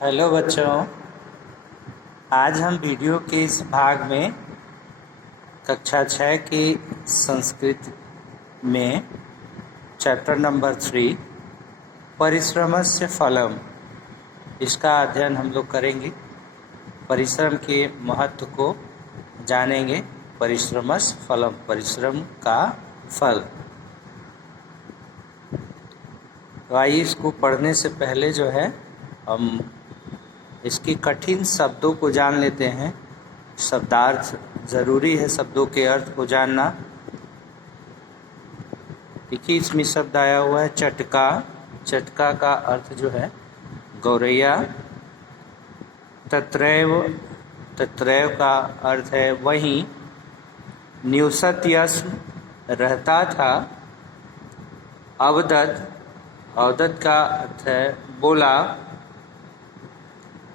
Hello बच्चों, आज हम वीडियो के इस भाग में कक्षा 6 की संस्कृत में चैप्टर नंबर 3 परिश्रमस्य फलम, इसका अध्ययन हम लोग करेंगे। परिश्रम के महत्व को जानेंगे। परिश्रमस्य फलम, परिश्रम का फल। तो आइए इसको पढ़ने से पहले जो है हम इसकी कठिन शब्दों को जान लेते हैं। शब्दार्थ ज़रूरी है, शब्दों के अर्थ को जानना। देखिए, इसमें शब्द आया हुआ है चटका। चटका का अर्थ जो है गौरैया। तत्रैव, तत्रैव का अर्थ है वहीं। न्यूसत्यस्म, रहता था। अवदत, अवदत का अर्थ है बोला।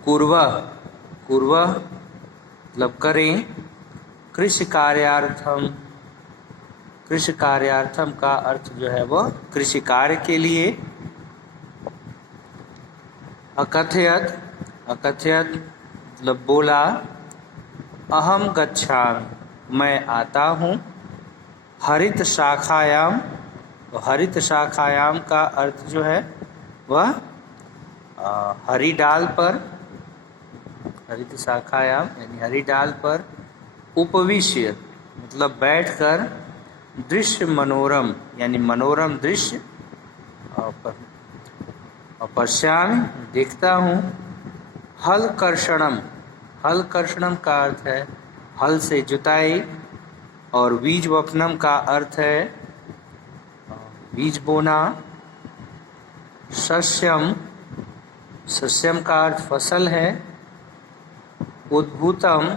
कुर्वः, कुर्वः मतलब करें। कृषि कार्यार्थम, कृषि कार्यार्थम का अर्थ जो है वह कृषि कार्य के लिए। अकथयत, अकथयत मतलब बोला। अहम गच्छामि, मैं आता हूँ। हरित शाखायाम, तो हरित शाखायाम का अर्थ जो है वह हरी डाल पर, हरित शाखायाम यानी हरी डाल पर। उपविश्य मतलब बैठकर। दृश्य मनोरम यानी मनोरम दृश्य। पश्यामि देखता हूँ। हल कर्षणम, हल कर्षणम का अर्थ है हल से जुताई। और बीज वपनम का अर्थ है बीज बोना। सस्यम, सस्यम का अर्थ फसल है। उद्भूतम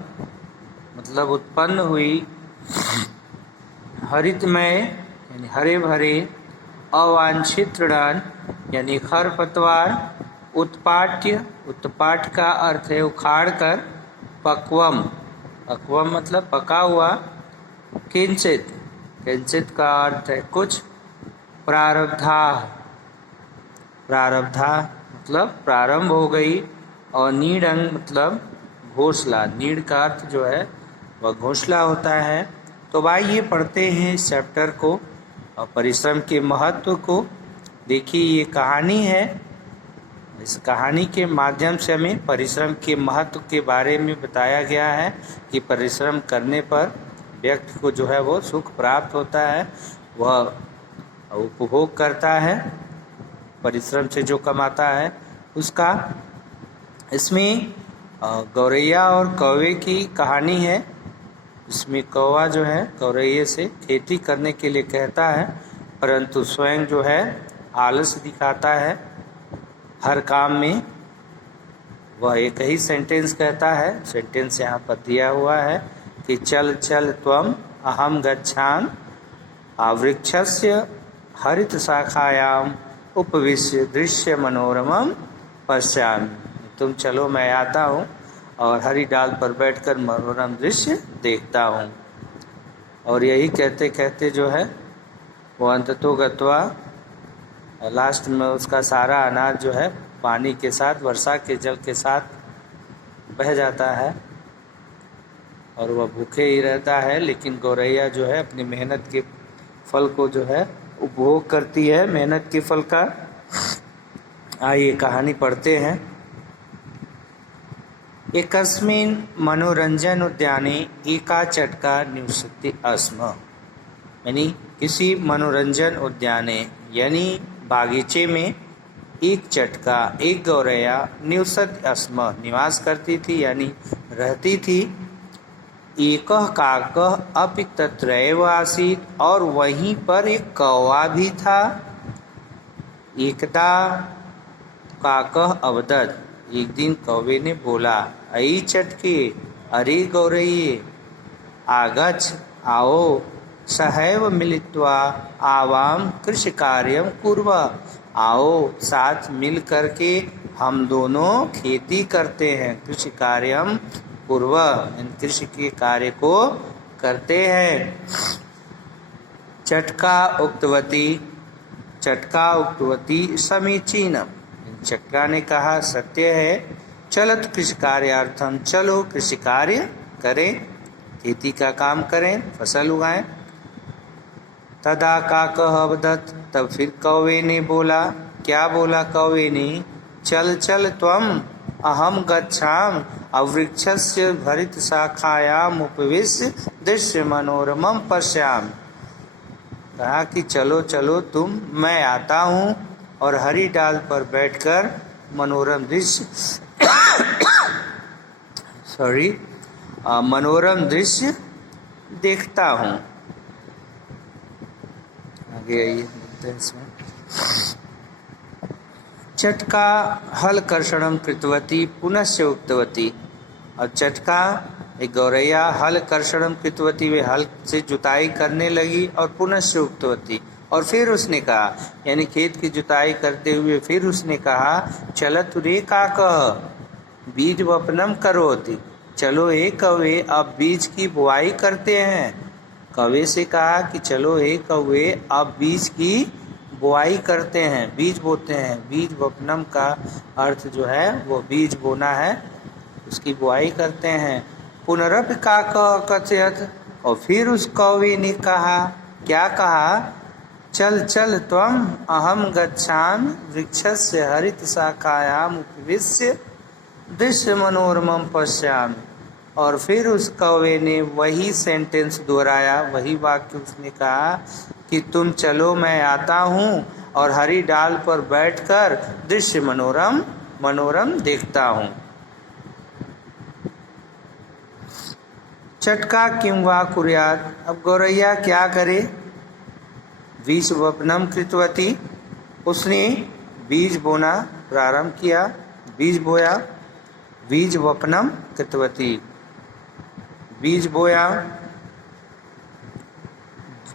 मतलब उत्पन्न हुई। हरितमय यानी हरे भरे। अवांछित तृणान यानी खरपतवार। उत्पाट्य, उत्पाट का अर्थ है उखाड़ कर। पक्वम, पक्वम मतलब पका हुआ। किंचित, किंचित का अर्थ है कुछ। प्रारब्धा, प्रारब्धा मतलब प्रारंभ हो गई। और नीडंग मतलब घोंसला। नीड का अर्थ जो है वह घोंसला होता है। तो आइए पढ़ते हैं इस चैप्टर को और परिश्रम के महत्व को। देखिए, ये कहानी है। इस कहानी के माध्यम से हमें परिश्रम के महत्व के बारे में बताया गया है कि परिश्रम करने पर व्यक्ति को जो है वो सुख प्राप्त होता है, वह उपभोग करता है परिश्रम से जो कमाता है उसका। इसमें गौरैया और कौवे की कहानी है। इसमें कौवा जो है गौरैया से खेती करने के लिए कहता है, परंतु स्वयं जो है आलस दिखाता है हर काम में। वह एक ही सेंटेंस कहता है, सेंटेंस यहाँ पर दिया हुआ है कि चल चल त्वम अहम गच्छामि आवृक्षस्य हरित शाखायाम उपविश्य दृश्य मनोरमम पश्यामि। तुम चलो, मैं आता हूँ और हरी डाल पर बैठकर मनोरम दृश्य देखता हूँ। और यही कहते कहते जो है वो अंततो गत्वा लास्ट में उसका सारा अनाज जो है पानी के साथ, वर्षा के जल के साथ बह जाता है और वह भूखे ही रहता है। लेकिन गौरैया जो है अपनी मेहनत के फल को जो है उपभोग करती है, मेहनत के फल का। आइए कहानी पढ़ते हैं। एकस्मिन् मनोरंजन उद्याने एका चटका निवसति स्म, यानी किसी मनोरंजन उद्याने यानी बागीचे में एक चटका, एक गौरैया निवसति स्म निवास करती थी यानी रहती थी। एकः काकः अपि तत्रैव आसीत्, और वहीं पर एक कौवा भी था। एकदा काकः अवदत्, एक दिन कौवे ने बोला, अयि चटके, अरे गौरैये, आगच्छ, आओ, सहैव मिलित्वा आवाम कृषि कार्यम कुर्वः, आओ साथ मिल करके हम दोनों खेती करते हैं। कृषि कार्यम कुर्वः, कृषि के कार्य को करते हैं। चटका उक्तवती, चटका उक्तवती समीचीनम, चटका ने कहा सत्य है। चलत कृषि कार्यार्थम, चलो कृषि कार्य करें, खेती का काम करें, फसल उगाएं। तदा काकः अवदत्, तब फिर कौवे ने बोला, क्या बोला कौवे ने? चल चल त्वम अहम गच्छाम अवृक्षस्य भरित शाखायाम उपविश्य दृश्य मनोरमम पश्याम। कहा कि चलो चलो तुम, मैं आता हूँ और हरी डाल पर बैठकर मनोरम दृश्य मनोरम दृश्य देखता हूँ। आगे आइए देखते हैं इसमें। चटका हल कर्षणम कृतवती पुनश्च उक्तवती। और चटका एक गौरैया हल कर्षणम कृतवती, वे हल से जुताई करने लगी और पुनश्च उक्तवती, और फिर उसने कहा, यानी खेत की जुताई करते हुए फिर उसने कहा, चलत रे काकः बीज वपनम करोति। चलो हे कौवे, अब बीज की बुआई करते हैं। कौवे से कहा कि चलो हे कौवे, अब बीज की बुआई करते हैं, बीज बोते हैं। बीज वपनम का अर्थ जो है वो बीज बोना है, उसकी बुआई करते हैं। पुनरपि काकः कथयत्, और फिर उस कौवे ने कहा, क्या कहा? चल चल त्वम अहम गच्छामि वृक्षस्य हरित शाखायाम उपविश्य दृश्य मनोरमम पश्यामि। और फिर उस कौवे ने वही सेंटेंस दोहराया, वही वाक्य उसने कहा कि तुम चलो, मैं आता हूँ और हरी डाल पर बैठकर दृश्य मनोरम देखता हूँ। चटका किं वा कुर्यात्, अब गौरैया क्या करे? बीज वपनम कृतवती, उसने बीज बोना प्रारंभ किया, बीज बोया। बीज वपनम कृतवती, बीज बोया।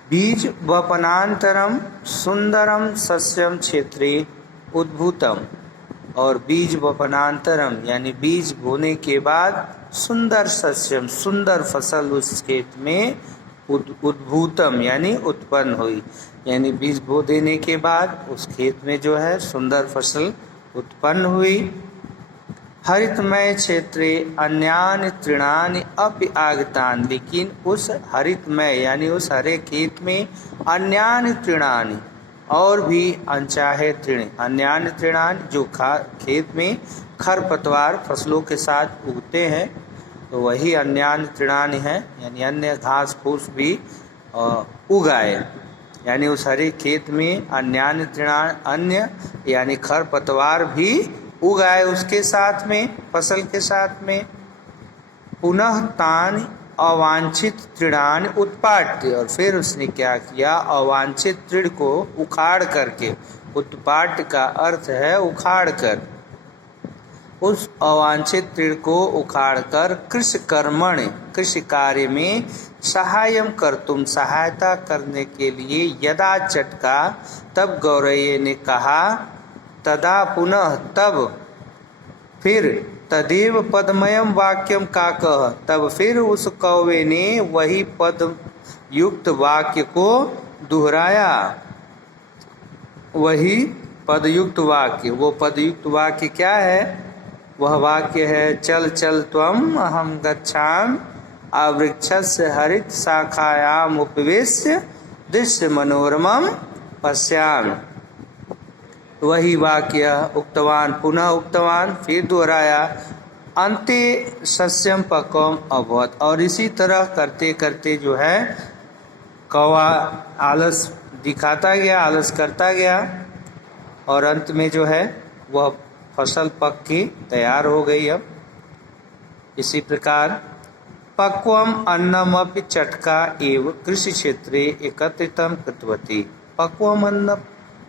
बीज वपनांतरम सुंदरम सस्यम क्षेत्रे उद्भूतम, और बीज वपनांतरम यानी बीज बोने के बाद सुंदर सस्यम, सुंदर फसल उस खेत में उद्भूतम यानी उत्पन्न हुई। यानी बीज बो देने के बाद उस खेत में जो है सुंदर फसल उत्पन्न हुई। हरितमय क्षेत्रे अन्यानि तृणानि अपि आगतानि, लेकिन उस हरितमय यानी उस हरे खेत में अन्यानि तृणानि, और भी अनचाहे तृण, अन्यानि तृणानि जो खेत में खरपतवार फसलों के साथ उगते हैं, तो वही अन्यानि तृणानि हैं, यानी अन्य घास फूस भी उगाए। यानी उस हरे खेत में अन्यानि तृणानि, अन्य यानी खरपतवार भी उगाए उसके साथ में, फसल के साथ में। पुनः तानि अवांछित तृणानि उत्पाट्य, और फिर उसने क्या किया? अवांछित तृण को उखाड़ करके, उत्पाट्य का अर्थ है उखाड़ कर, उस अवांछित तृण को उखाड़ कर कृषि कर्मण, कृषि कार्य में सहायम कर, तुम सहायता करने के लिए। यदा चटका, तब गौरैया ने कहा, तदा पुनः, तब फिर, तदेव पदमयम वाक्यम काकः, तब फिर उस कौवे ने वही पद युक्त वाक्य को दोहराया, वही पदयुक्त वाक्य। वो पदयुक्त वाक्य क्या है? वह वाक्य है, चल चल त्वम अहम गच्छामि आवृक्षस्य हरित शाखायाम उपविश्य दृश्य मनोरमम पश्यामि। वही वाक्य उक्तवान, पुनः उक्तवान, फिर दोहराया। अन्ते सस्यम पक्वम अभवत्, और इसी तरह करते करते जो है कौवा आलस दिखाता गया, आलस करता गया, और अंत में जो है वह फसल पक के तैयार हो गई। अब इसी प्रकार पक्वम अन्नमपि चटका एव कृषि क्षेत्रे एकत्रितम कृतवती। पक्वम अन्न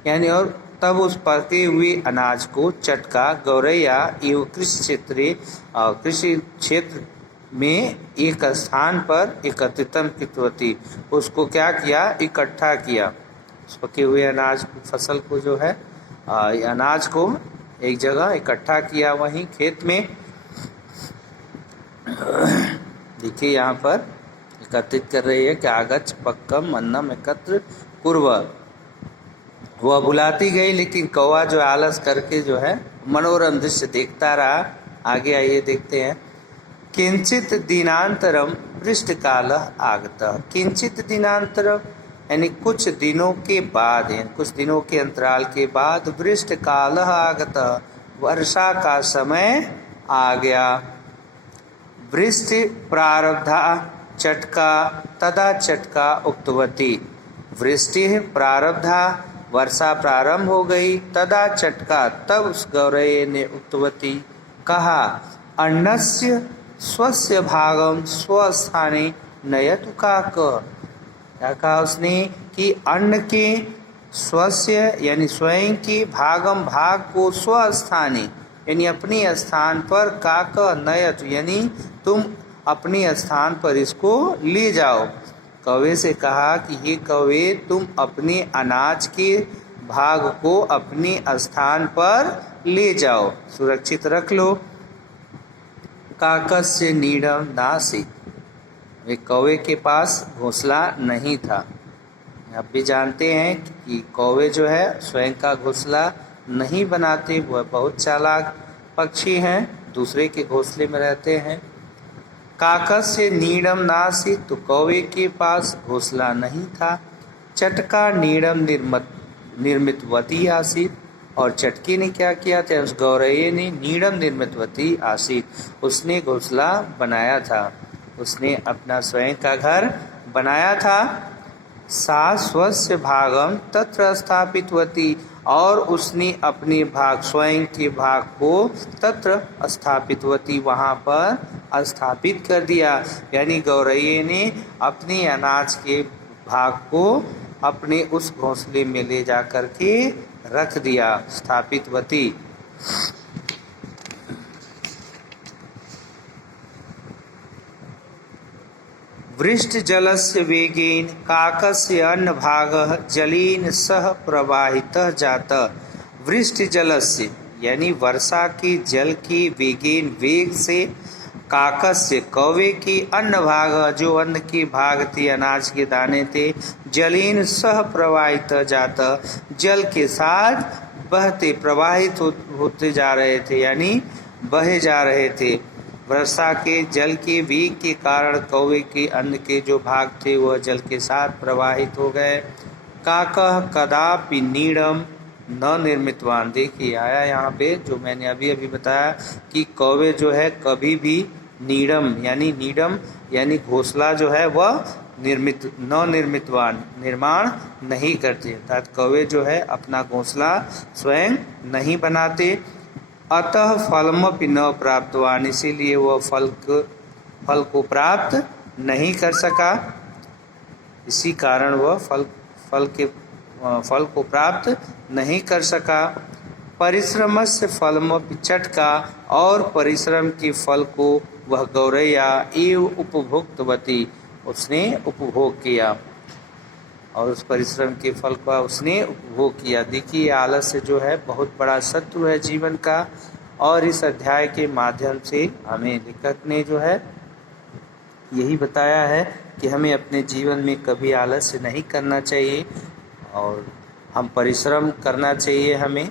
यानी, और तब उस पके हुए अनाज को चटका गौरैया एवं कृषि क्षेत्रे, कृषि क्षेत्र में एक स्थान पर एकत्रितम कृतवती, उसको क्या किया? इकट्ठा किया। उस पके हुए अनाज फसल को जो है अनाज को एक जगह इकट्ठा किया, वहीं खेत में। देखिए यहाँ पर एकत्रित कर रही है कि आगच्छ पक्कम अन्नम एकत्र कुर्व। वह बुलाती गई, लेकिन कौवा जो आलस करके जो है मनोरम दृश्य देखता रहा। आगे आइए देखते हैं। किंचित दिनांतरम वृष्टिकालः आगतः। किंचित दिनांतरम यानी कुछ दिनों के बाद, यानी कुछ दिनों के अंतराल के बाद, वृष्टिकालः आगतः वर्षा का समय आ गया। वृष्टि प्रारब्धा चटका तदा चटका उक्तवती। वृष्टि प्रारब्धा वर्षा प्रारंभ हो गई, तदा चटका तब उस गौरैये ने उक्तवती कहा, अन्नस्य स्वस्य भागम स्वस्थाने नयतु काक। क्या कहा उसने कि अन्न के स्वस्य यानी स्वयं के भागम भाग को स्वस्थाने यानी अपने स्थान पर काक नयत यानी तुम अपने स्थान पर इसको ले जाओ। कौवे से कहा कि ये कौवे तुम अपने अनाज के भाग को अपने स्थान पर ले जाओ, सुरक्षित रख लो। काकस्य नीडम नासी, वे कौवे के पास घोंसला नहीं था। आप भी जानते हैं कि कौवे जो है स्वयं का घोंसला नहीं बनाते, वह बहुत चालाक पक्षी हैं, दूसरे के घोंसले में रहते हैं। काकस्य नीडम नासी, तो कौवे के पास घोंसला नहीं था। चटका नीडम निर्मितवती आसीत, और चटकी ने क्या किया था, उस गौरैये ने नीडम निर्मितवती आसीत, उसने घोंसला बनाया था, उसने अपना स्वयं का घर बनाया था। सा स्वस्य भागम तत्र स्थापितवती, और उसने अपने भाग स्वयं के भाग को तत्र स्थापितवती वहाँ पर स्थापित कर दिया। यानी गौरैये ने अपने अनाज के भाग को अपने उस घोंसले में ले जा कर के रख दिया, स्थापितवती। वृष्टि जलस्य वेगेन काकस्य अन्न भागः जलेन सह प्रवाहितः जातः। वृष्टि जलस्य यानी वर्षा के जल के वेगेन वेग से, काकस्य कौवे के अन्न भाग जो अन्न के भाग थे, अनाज के दाने थे, जलेन सह प्रवाहितः जातः जल के साथ बहते प्रवाहित होते जा रहे थे, यानी बहे जा रहे थे। वर्षा के जल के वेग के कारण कौवे के अन्न के जो भाग थे वह जल के साथ प्रवाहित हो गए। काकः कदापि नीडम न निर्मितवान, देखिए आया यहाँ पे जो मैंने अभी अभी बताया कि कौवे जो है कभी भी नीडम यानी घोंसला जो है वह निर्मितवान निर्माण नहीं करते, अर्थात कौवे जो है अपना घोंसला स्वयं नहीं बनाते। अतः फलमपि न प्राप्तवान, इसीलिए वह फल को प्राप्त नहीं कर सका, इसी कारण वह फल को प्राप्त नहीं कर सका। परिश्रमस्य फलमपि चटका, और परिश्रम के फल को वह गौरैया एव उपभोक्तवती, उसने उपभोग किया, और उस परिश्रम के फल का उसने उपभोग किया। देखिए आलस्य जो है बहुत बड़ा शत्रु है जीवन का, और इस अध्याय के माध्यम से हमें लेखक ने जो है यही बताया है कि हमें अपने जीवन में कभी आलस्य नहीं करना चाहिए, और हम परिश्रम करना चाहिए हमें,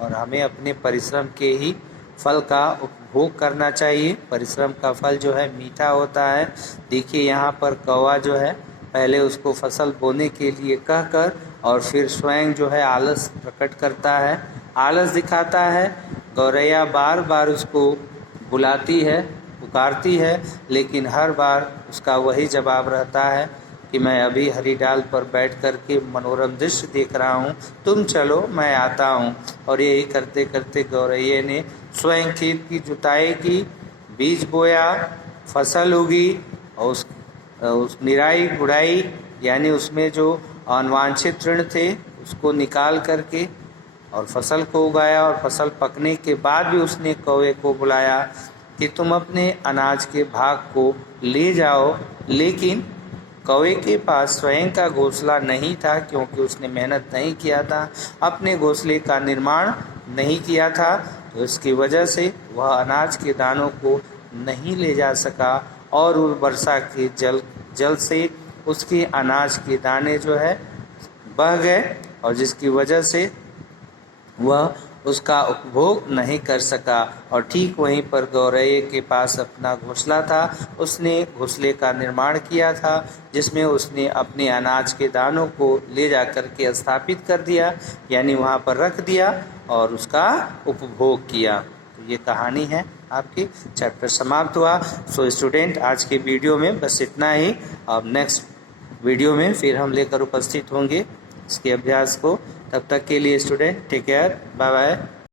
और हमें अपने परिश्रम के ही फल का उपभोग करना चाहिए। परिश्रम का फल जो है मीठा होता है। देखिए यहाँ पर कौवा जो है पहले उसको फसल बोने के लिए कहकर और फिर स्वयं जो है आलस प्रकट करता है, आलस दिखाता है। गौरैया बार बार उसको बुलाती है, पुकारती है, लेकिन हर बार उसका वही जवाब रहता है कि मैं अभी हरी डाल पर बैठ कर के मनोरम दृश्य देख रहा हूँ, तुम चलो मैं आता हूँ। और यही करते करते गौरैये ने स्वयं खेत की जुताई की, बीज बोया, फसल उगी, और उस निराई गुड़ाई यानी उसमें जो अनवांछित तृण थे उसको निकाल करके और फसल को उगाया, और फसल पकने के बाद भी उसने कौवे को बुलाया कि तुम अपने अनाज के भाग को ले जाओ। लेकिन कौवे के पास स्वयं का घोंसला नहीं था, क्योंकि उसने मेहनत नहीं किया था, अपने घोंसले का निर्माण नहीं किया था, तो इसकी वजह से वह अनाज के दानों को नहीं ले जा सका, और उस वर्षा के जल से उसके अनाज के दाने जो है बह गए, और जिसकी वजह से वह उसका उपभोग नहीं कर सका। और ठीक वहीं पर गौरैया के पास अपना घोंसला था। उसने घोंसले का निर्माण किया था, जिसमें उसने अपने अनाज के दानों को ले जा कर के स्थापित कर दिया, यानी वहाँ पर रख दिया और उसका उपभोग किया। तो ये कहानी है आपकी, चैप्टर समाप्त हुआ। सो स्टूडेंट, आज के वीडियो में बस इतना ही। अब नेक्स्ट वीडियो में फिर हम लेकर उपस्थित होंगे इसके अभ्यास को। तब तक के लिए student take care, bye bye.